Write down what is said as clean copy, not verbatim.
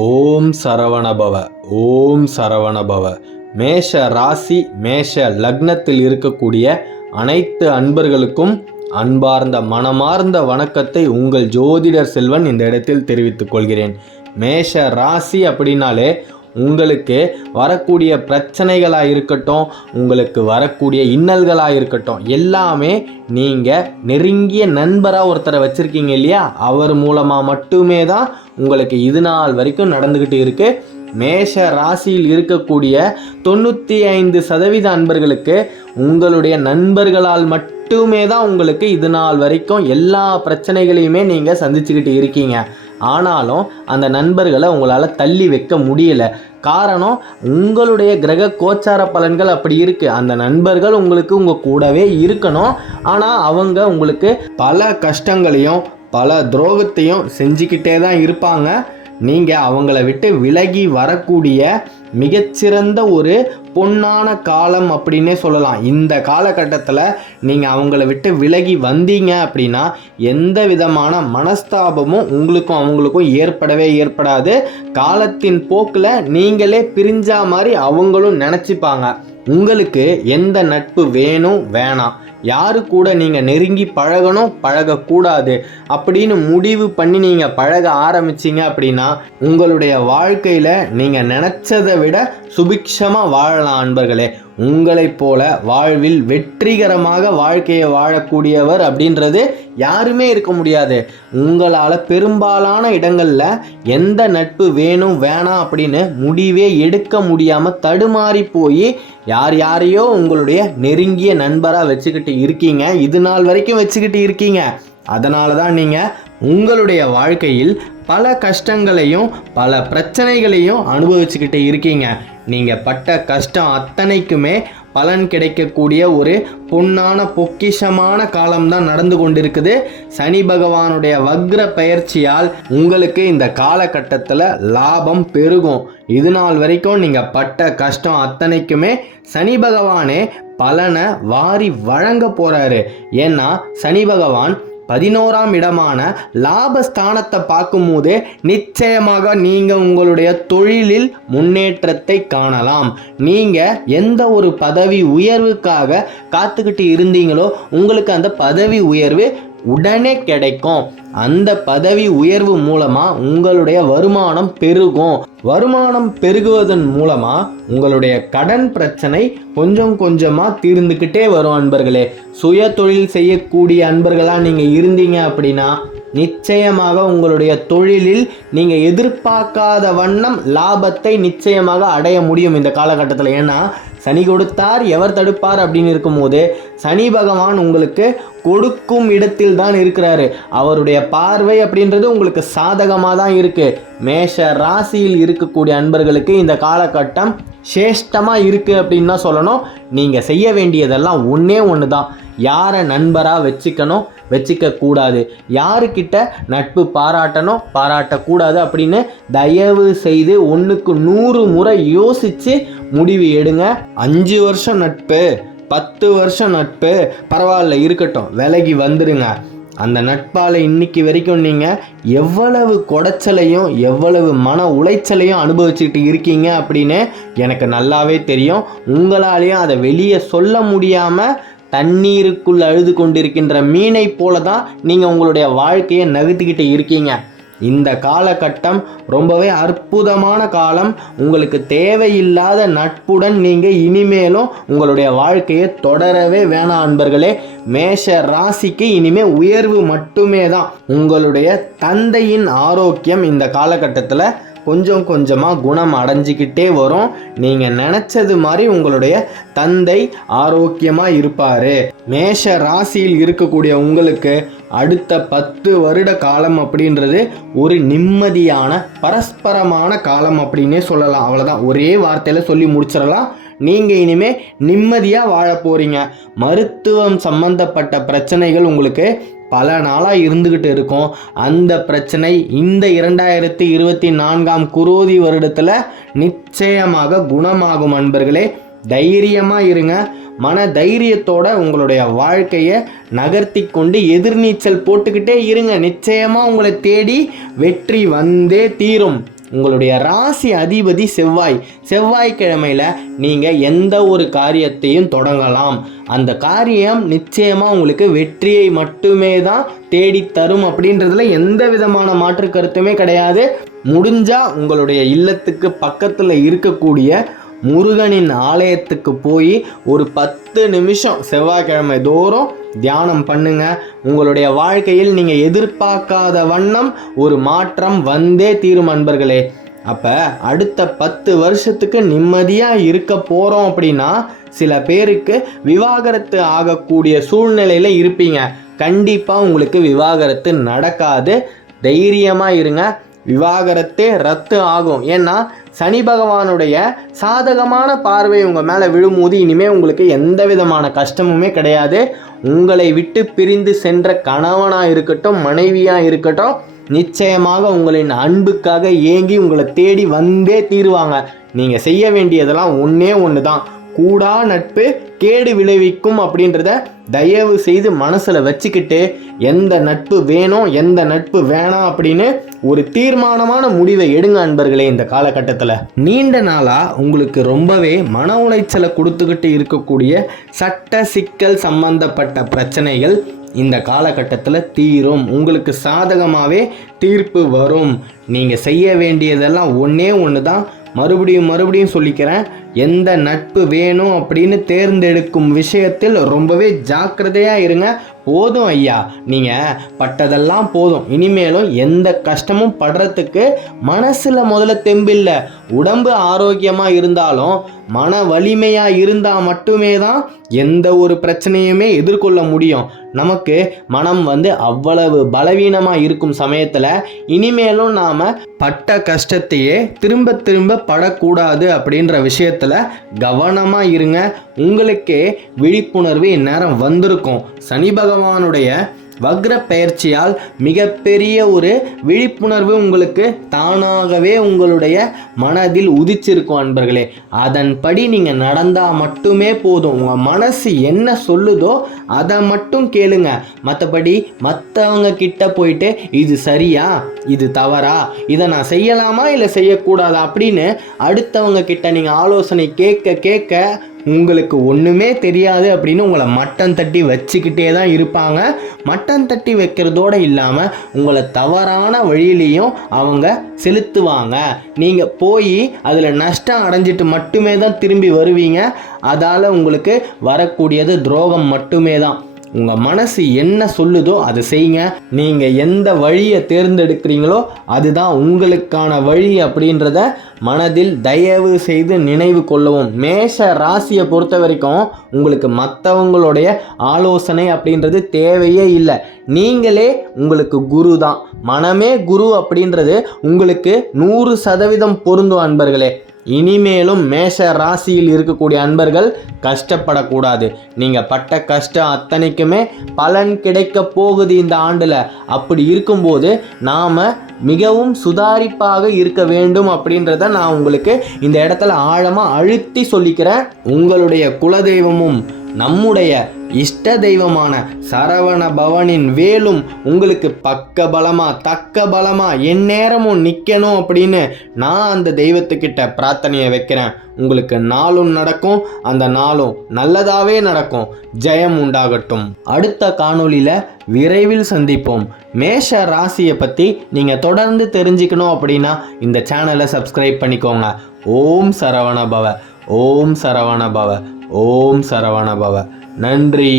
ஓம் சரவணபவ. ஓம் சரவணபவ. மேஷ ராசி மேஷ லக்னத்தில் இருக்கக்கூடிய அனைத்து அன்பர்களுக்கும் அன்பார்ந்த மனமார்ந்த வணக்கத்தை உங்கள் ஜோதிடர் செல்வன் இந்த இடத்தில் தெரிவித்துக் கொள்கிறேன். மேஷ ராசி அப்படின்னாலே உங்களுக்கு வரக்கூடிய பிரச்சனைகளாக இருக்கட்டும், உங்களுக்கு வரக்கூடிய இன்னல்களாக இருக்கட்டும், எல்லாமே நீங்கள் நெருங்கிய நண்பராக ஒருத்தரை வச்சுருக்கீங்க இல்லையா, அவர் மூலமாக மட்டுமே தான் உங்களுக்கு இது நாள் வரைக்கும் நடந்துக்கிட்டு இருக்குது. மேஷ ராசியில் இருக்கக்கூடிய 95% அன்பர்களுக்கு உங்களுடைய நண்பர்களால் மட்டுமே தான் உங்களுக்கு இது நாள் வரைக்கும் எல்லா பிரச்சனைகளையுமே நீங்கள் சந்திச்சுக்கிட்டு இருக்கீங்க. ஆனாலும் அந்த நண்பர்களை உங்களால் தள்ளி வைக்க முடியலை. காரணம், உங்களுடைய கிரக கோச்சார பலன்கள் அப்படி இருக்குது. அந்த நண்பர்கள் உங்களுக்கு உங்கள் கூடவே இருக்கணும், ஆனால் அவங்க உங்களுக்கு பல கஷ்டங்களையும் பல துரோகத்தையும் செஞ்சுக்கிட்டே தான் இருப்பாங்க. நீங்கள் அவங்கள விட்டு விலகி வரக்கூடிய மிகச்சிறந்த ஒரு பொன்னான காலம் அப்படின்னே சொல்லலாம். இந்த காலகட்டத்தில் நீங்கள் அவங்கள விட்டு விலகி வந்தீங்க அப்படின்னா எந்த விதமான மனஸ்தாபமும் உங்களுக்கும் அவங்களுக்கும் ஏற்படாது. காலத்தின் போக்கில் நீங்களே பிரிஞ்சா மாதிரி அவங்களும் நினச்சிப்பாங்க. உங்களுக்கு எந்த நட்பு வேணும் வேணாம், யாரு கூட நீங்கள் நெருங்கி பழகணும் பழகக்கூடாது அப்படின்னு முடிவு பண்ணி நீங்கள் பழக ஆரம்பிச்சிங்க அப்படின்னா உங்களுடைய வாழ்க்கையில் நீங்கள் நினச்சதை விட சுபிக்ஷமாக வாழலாம் அன்பர்களே. உங்களைப் போல வாழ்வில் வெற்றிகரமாக வாழ்க்கையை வாழக்கூடியவர் அப்படின்றது யாருமே இருக்க முடியாது. உங்களால் பெரும்பாலான இடங்களில் எந்த நட்பு வேணும் வேணாம் அப்படின்னு முடிவே எடுக்க முடியாமல் தடுமாறி போய் யாரையோ உங்களுடைய நெருங்கிய நண்பராக வச்சுக்கிட்டு இருக்கீங்க, இது நாள் வரைக்கும் வச்சுக்கிட்டு இருக்கீங்க. அதனால தான் நீங்கள் உங்களுடைய வாழ்க்கையில் பல கஷ்டங்களையும் பல பிரச்சனைகளையும் அனுபவிச்சுக்கிட்டு இருக்கீங்க. நீங்கள் பட்ட கஷ்டம் அத்தனைக்குமே பலன் கிடைக்கக்கூடிய ஒரு பொன்னான பொக்கிஷமான காலம்தான் நடந்து கொண்டிருக்குது. சனி பகவானுடைய வக்ர பயிற்சியால் உங்களுக்கு இந்த காலகட்டத்தில் லாபம் பெருகும். இது நாள் வரைக்கும் நீங்கள் பட்ட கஷ்டம் அத்தனைக்குமே சனி பகவானே பலனை வாரி வழங்க போகிறாரு. ஏன்னா சனி பகவான் 11ஆம் இடமான லாபஸ்தானத்தை பார்க்கும்போது நிச்சயமாக நீங்கள் உங்களுடைய தொழிலில் முன்னேற்றத்தை காணலாம். நீங்கள் எந்த ஒரு பதவி உயர்வுக்காக காத்துக்கிட்டு இருந்தீங்களோ உங்களுக்கு அந்த பதவி உயர்வு உடனே கிடைக்கும். அந்த பதவி உயர்வு மூலமாக உங்களுடைய வருமானம் பெருகும். வருமானம் பெருகுவதன் மூலமாக உங்களுடைய கடன் பிரச்சனை கொஞ்சம் கொஞ்சமாக தீர்ந்துக்கிட்டே வரும் அன்பர்களே. சுய தொழில் செய்யக்கூடிய அன்பர்களாக நீங்கள் இருந்தீங்க அப்படின்னா நிச்சயமாக உங்களுடைய தொழிலில் நீங்கள் எதிர்பார்க்காத வண்ணம் லாபத்தை நிச்சயமாக அடைய முடியும் இந்த காலகட்டத்தில். ஏன்னா சனி கொடுத்தார் எவர் தடுப்பார் அப்படின்னு இருக்கும்போது சனி பகவான் உங்களுக்கு கொடுக்கும் இடத்தில் தான் இருக்கிறாரு. அவருடைய பார்வை அப்படின்றது உங்களுக்கு சாதகமாக தான் இருக்குது. மேஷ ராசியில் இருக்கக்கூடிய அன்பர்களுக்கு இந்த காலகட்டம் சேஷ்டமாக இருக்குது அப்படின்னு தான் சொல்லணும். நீங்கள் செய்ய வேண்டியதெல்லாம் ஒன்று தான், யாரை நண்பராக வச்சுக்கணும் வச்சுக்க கூடாது, யாருக்கிட்ட நட்பு பாராட்டணும் பாராட்டக்கூடாது அப்படின்னு தயவு செய்து 1க்கு 100 முறை யோசித்து முடிவு எடுங்க. 5 வருஷம் நட்பு 10 வருஷம் நட்பு பரவாயில்ல இருக்கட்டும், விலகி வந்துடுங்க. அந்த நட்பால் இன்னைக்கு வரைக்கும் நீங்கள் எவ்வளவு குடைச்சலையும் எவ்வளவு மன உளைச்சலையும் அனுபவிச்சுக்கிட்டு இருக்கீங்க அப்படின்னு எனக்கு நல்லாவே தெரியும். உங்களாலேயும் அதை வெளியே சொல்ல முடியாமல் தண்ணீருக்குள் அழுது கொண்டிருக்கின்ற மீனை போல தான் நீங்கள் உங்களுடைய வாழ்க்கையை நகர்த்திக்கிட்டு இருக்கீங்க. இந்த காலகட்டம் ரொம்பவே அற்புதமான காலம். உங்களுக்கு தேவையில்லாத நட்புடன் நீங்கள் இனிமேலும் உங்களுடைய வாழ்க்கையை தொடரவே வேணாம் அன்பர்களே. மேஷ ராசிக்கு இனிமே உயர்வு மட்டுமே தான். உங்களுடைய தந்தையின் ஆரோக்கியம் இந்த காலகட்டத்தில் கொஞ்சம் கொஞ்சமாக குணம் அடைஞ்சிக்கிட்டே வரும். நீங்கள் நினச்சது மாதிரி உங்களுடைய தந்தை ஆரோக்கியமாக இருப்பார். மேஷ ராசியில் இருக்கக்கூடிய உங்களுக்கு அடுத்த 10 வருட காலம் அப்படின்றது ஒரு நிம்மதியான பரஸ்பரமான காலம் அப்படின்னே சொல்லலாம். அவ்வளோதான், ஒரே வார்த்தையில் சொல்லி முடிச்சிடலாம். நீங்கள் இனிமேல் நிம்மதியாக வாழ போகிறீங்க. மருத்துவம் சம்பந்தப்பட்ட பிரச்சனைகள் உங்களுக்கு பல நாளாக இருந்துக்கிட்டு இருக்கும். அந்த பிரச்சனை இந்த 2024ஆம் குரோதி வருடத்தில் நிச்சயமாக குணமாகும் அன்பர்களே. தைரியமாக இருங்க. மன தைரியத்தோட உங்களுடைய வாழ்க்கையை நகர்த்தி கொண்டு எதிர்நீச்சல் போட்டுக்கிட்டே இருங்க. நிச்சயமாக உங்களை தேடி வெற்றி வந்தே தீரும். உங்களுடைய ராசி அதிபதி செவ்வாய்க்கிழமையில் நீங்கள் எந்த ஒரு காரியத்தையும் தொடங்கலாம். அந்த காரியம் நிச்சயமாக உங்களுக்கு வெற்றியை மட்டுமே தான் தேடித்தரும் அப்படின்றதுல எந்த விதமான மாற்று கருத்துமே கிடையாது. முடிஞ்சால் உங்களுடைய இல்லத்துக்கு பக்கத்தில் இருக்கக்கூடிய முருகனின் ஆலயத்துக்கு போய் ஒரு 10 நிமிஷம் செவ்வாய்க்கிழமை தோறும் தியானம் பண்ணுங்க. உங்களுடைய வாழ்க்கையில் நீங்கள் எதிர்பார்க்காத வண்ணம் ஒரு மாற்றம் வந்தே தீரும் அன்பர்களே. அப்போ அடுத்த 10 வருஷத்துக்கு நிம்மதியாக இருக்க போகிறோம் அப்படின்னா சில பேருக்கு விவாகரத்து ஆகக்கூடிய சூழ்நிலையில் இருப்பீங்க. கண்டிப்பாக உங்களுக்கு விவாகரத்து நடக்காது. தைரியமாக இருங்க. விவாகரத்தே ரத்து ஆகும். ஏன்னா சனி பகவானுடைய சாதகமான பார்வை உங்கள் மேலே விழும்போது இனிமேல் உங்களுக்கு எந்த விதமான கஷ்டமுமே கிடையாது. உங்களை விட்டு பிரிந்து சென்ற கணவனாக இருக்கட்டும், மனைவியாக இருக்கட்டும், நிச்சயமாக உங்களின் அன்புக்காக ஏங்கி உங்களை தேடி வந்தே தீருவாங்க. நீங்கள் செய்ய வேண்டியதெல்லாம் ஒன்று தான். கூடா நட்பு கேடு விளைவிக்கும் அப்படின்றத தயவு செய்து மனசில் வச்சுக்கிட்டு எந்த நட்பு வேணும் எந்த நட்பு வேணாம் அப்படின்னு ஒரு தீர்மானமான முடிவை எடுங்க அன்பர்களே. இந்த காலகட்டத்தில் நீண்ட நாளாக உங்களுக்கு ரொம்பவே மன உளைச்சலை கொடுத்துக்கிட்டு இருக்கக்கூடிய சட்ட சிக்கல் சம்பந்தப்பட்ட பிரச்சனைகள் இந்த காலகட்டத்தில் தீரும். உங்களுக்கு சாதகமாகவே தீர்ப்பு வரும். நீங்கள் செய்ய வேண்டியதெல்லாம் ஒன்று தான். மறுபடியும் சொல்லிக்கிறேன். எந்த நட்பு வேணும் அப்படின்னு தேர்ந்தெடுக்கும் விஷயத்தில் ரொம்பவே ஜாக்கிரதையாக இருங்க. போதும் ஐயா, நீங்கள் பட்டதெல்லாம் போதும். இனிமேலும் எந்த கஷ்டமும் படுறதுக்கு மனசில் முதல்ல தெம்பில்லை. உடம்பு ஆரோக்கியமாக இருந்தாலும் மன வலிமையாக இருந்தால் மட்டுமே தான் எந்த ஒரு பிரச்சனையுமே எதிர்கொள்ள முடியும். நமக்கு மனம் அவ்வளவு பலவீனமாக இருக்கும் சமயத்தில் இனிமேலும் நாம் பட்ட கஷ்டத்தையே திரும்ப படக்கூடாது அப்படின்ற விஷயத்தில் கவனமாக இருங்க. உங்களுக்கே விழிப்புணர்வு இந்நேரம் வந்திருக்கும். சனி பகவானுடைய வக்ர பெயர்ச்சியால் மிகப்பெரிய ஒரு விழிப்புணர்வு உங்களுக்கு தானாகவே உங்களுடைய மனதில் உதிச்சிருக்கும் அன்பர்களே. அதன்படி நீங்கள் நடந்தால் மட்டுமே போதும். உங்கள் மனசு என்ன சொல்லுதோ அதை மட்டும் கேளுங்க. மற்றபடி மற்றவங்க கிட்ட போயிட்டு இது சரியா இது தவறா, இதை நான் செய்யலாமா இல்லை செய்யக்கூடாதா அப்படின்னு அடுத்தவங்க கிட்ட நீங்கள் ஆலோசனை கேட்க உங்களுக்கு ஒன்றுமே தெரியாது அப்படின்னு உங்களை மட்டம் தட்டி வச்சுக்கிட்டே தான் இருப்பாங்க. மட்டம் தட்டி வைக்கிறதோடு இல்லாமல் உங்களை தவறான வழியிலையும் அவங்க செலுத்துவாங்க. நீங்கள் போய் அதில் நஷ்டம் அடைஞ்சிட்டு மட்டுமே தான் திரும்பி வருவீங்க. அதால் உங்களுக்கு வரக்கூடியது துரோகம் மட்டுமே தான். உங்கள் மனசு என்ன சொல்லுதோ அதை செய்யுங்க. நீங்கள் எந்த வழியை தேர்ந்தெடுக்கிறீங்களோ அதுதான் உங்களுக்கான வழி அப்படின்றத மனதில் தயவு செய்து நினைவு கொள்ளவும். மேஷ ராசியை பொறுத்த வரைக்கும் உங்களுக்கு மற்றவங்களுடைய ஆலோசனை அப்படின்றது தேவையே இல்லை. நீங்களே உங்களுக்கு குரு தான். மனமே குரு அப்படின்றது உங்களுக்கு 100% பொருந்தும் அன்பர்களே. இனிமேலும் மேஷ ராசியில் இருக்கக்கூடிய அன்பர்கள் கஷ்டப்படக்கூடாது. நீங்கள் பட்ட கஷ்டம் அத்தனைக்குமே பலன் கிடைக்க போகுது இந்த ஆண்டில். அப்படி இருக்கும்போது நாம் மிகவும் சுதாரிப்பாக இருக்க வேண்டும் அப்படின்றத நான் உங்களுக்கு இந்த இடத்துல ஆழமாக அழுத்தி சொல்லிக்கிறேன். உங்களுடைய குலதெய்வமும் நம்முடைய இஷ்ட தெய்வமான சரவண பவனின் வேலும் உங்களுக்கு பக்க பலமா தக்க பலமா எந்நேரமும் நிற்கணும் அப்படின்னு நான் அந்த தெய்வத்துக்கிட்ட பிரார்த்தனையை வைக்கிறேன். உங்களுக்கு நாளும் நடக்கும், அந்த நாளும் நல்லதாகவே நடக்கும். ஜெயம் உண்டாகட்டும். அடுத்த காணொளியில் விரைவில் சந்திப்போம். மேஷ ராசியை பற்றி நீங்கள் தொடர்ந்து தெரிஞ்சுக்கணும் அப்படின்னா இந்த சேனலை சப்ஸ்கிரைப் பண்ணிக்கோங்க. ஓம் சரவண பவ, ஓம் சரவண பவ, ஓம் சரவண பவ. நன்றி.